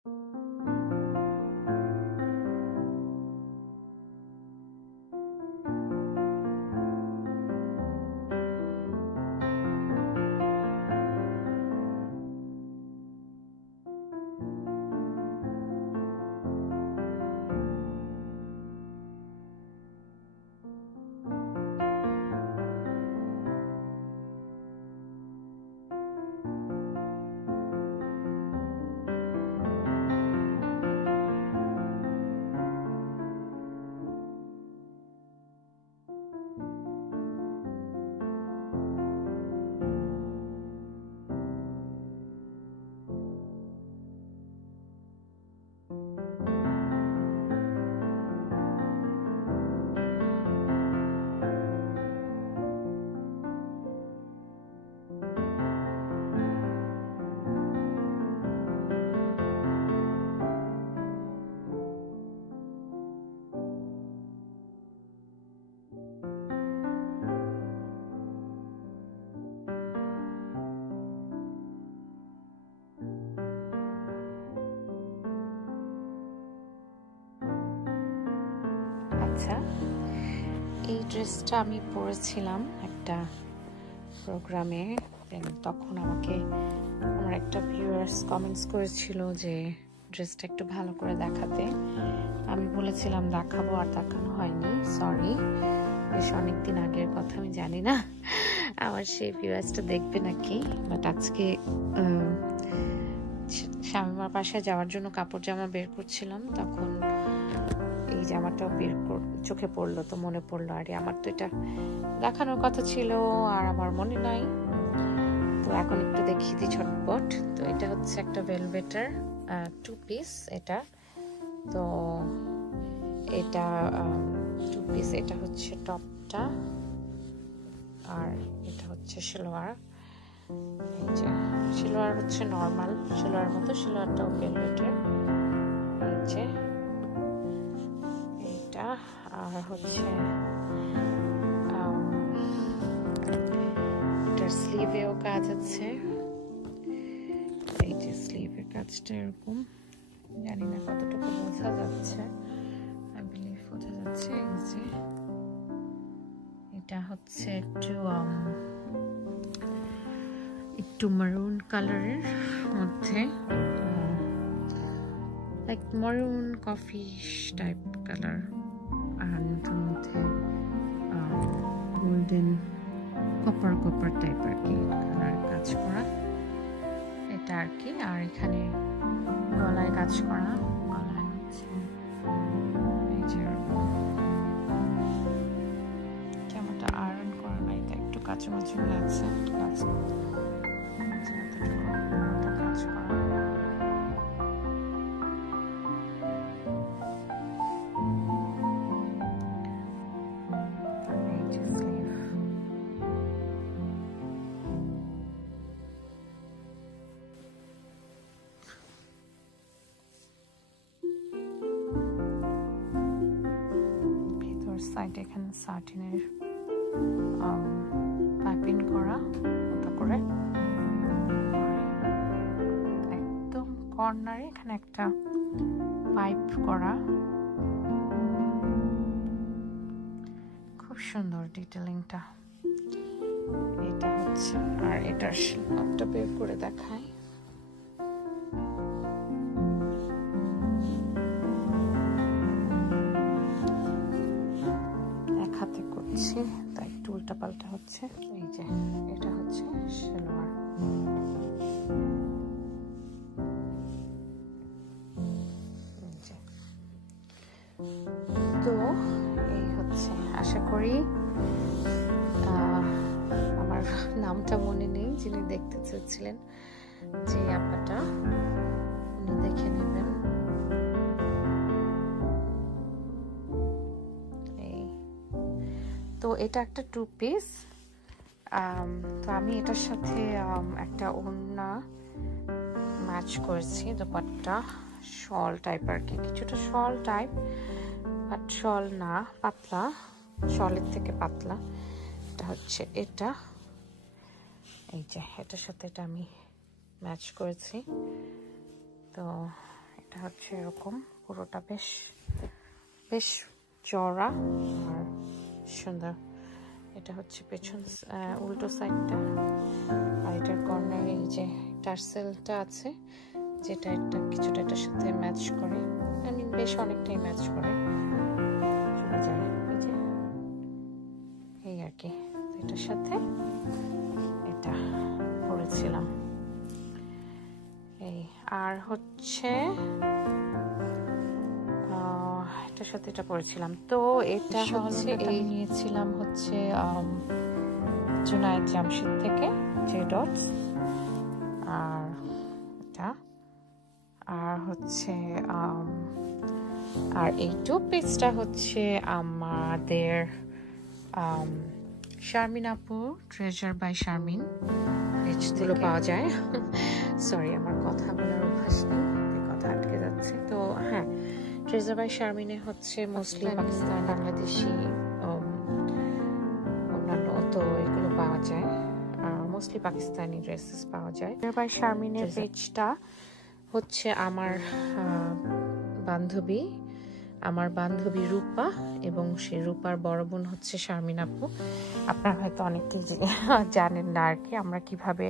আচ্ছা, এই ড্রেসটা আমি পরেছিলাম একটা প্রোগ্রামে। তখন আমাকে আমার একটা ভিউয়ার্স কমেন্টস করেছিল যে ড্রেসটা একটু ভালো করে দেখাতে। আমি বলেছিলাম দেখাবো, আর দেখানো হয়নি, সরি। বেশ অনেকদিন আগের কথা, আমি জানি না আমার সেই ভিউয়ার্সটা দেখবে নাকি। বাট আজকে শামিমার বাসায় যাওয়ার জন্য কাপড় জামা বের করছিলাম, তখন এই জামাটাও চোখে পড়লো, তো মনে পড়লো আরে আমার তো এটা দেখানোর কথা ছিল আর আমার মনে নাই। তো এখন একটু দেখিয়ে দিই ঝটপট। তো এটা হচ্ছে একটা ভেলভেটার 2 পিস। এটা তো এটা 2 পিস। এটা হচ্ছে টপটা আর এটা হচ্ছে সালোয়ার। এই যে সালোয়ার হচ্ছে নর্মাল সালোয়ার মতো, সালোয়ারটাও ভেলভেটের। এই যে এটা আর হচ্ছে এটার স্লিভেও কাজ আছে। এই যে স্লিভের কাজটা এরকম, জানি না কতটুকু বোঝা যাচ্ছে, আই বিলিভ বোঝা যাচ্ছে। এই যে এটা হচ্ছে একটু মারুন কালারের মধ্যে, লাইক মারুন কফি টাইপ কালার, আর মধ্যে গোল্ডেন কপার টাইপ আর কি কালার কাজ করা এটা আর কি। আর এখানে গলায় কাজ করা, গলায় হচ্ছে এই যে জামাটা আয়রন করা নাই, তাই একটু কাঁচামাচি হয়ে আছে। কাজ করা সাইডে এখানে সাটিনের পাইপিং করা মতো করে, একদম কর্নারে এখানে একটা পাইপ করা, খুব সুন্দর ডিটেলিংটা। এটা হচ্ছে, আর এটার একটা বের করে দেখাই। তাই একটু উল্টা পাল্টা হচ্ছে। এই যে এটা হচ্ছে সালোয়ার। তো এই হচ্ছে, আশা করি আমার নামটা মনে নেই, যিনি দেখতে চেয়েছিলেন যে আপাটা, উনি দেখে নেবেন। তো এটা একটা 2 পিস। তো আমি এটার সাথে একটা ওড়না ম্যাচ করেছি, দোপাট্টা শল টাইপ আর কি, কিছুটা শল টাইপ বাট শল না, পাতলা, শলের থেকে পাতলা। এটা হচ্ছে এটা, এই যে এটার সাথে এটা আমি ম্যাচ করেছি। তো এটা হচ্ছে এরকম, পুরোটা বেশ বেশ চওড়া আর সুন্দর। এটা হচ্ছে পেছন উল্টো সাইডটা, আর এটার কর্নারে এই যে টার্সেলটা আছে, যেটা একটা কিছুটা এটার সাথে ম্যাচ করে, বেশ অনেকটাই ম্যাচ করে, শোনা যায় এই যে এই আর কি। এটার সাথে এটা পরেছিলাম এই। আর হচ্ছে এটার সাথে এটা পরেছিলাম। তো এটা হচ্ছে এই নিয়েছিলাম হচ্ছে জুনায়েদ জামশেদ থেকে যে ডটস, আর এটা আর হচ্ছে আর এই টু পিসটা হচ্ছে আমাদের শারমিন আপু, ট্রেজার বাই শারমিন পেজগুলো পাওয়া যায়। সরি, আমার কথা বলার অভ্যাস নেই, কথা আটকে যাচ্ছে। তো হ্যাঁ, ট্রেজার বাই শারমিনে হচ্ছে মোস্টলি পাকিস্তান, বাংলাদেশি, অন্যান্য তো এগুলো পাওয়া যায়, মোস্টলি পাকিস্তানি ড্রেসেস পাওয়া যায়। ট্রেজার বাই শারমিনের পেজটা হচ্ছে আমার বান্ধবী রূপা, এবং সেই রূপার বড় বোন হচ্ছে শারমিন আপু। আপনারা হয়তো অনেকেই জানেন না আর কি আমরা কিভাবে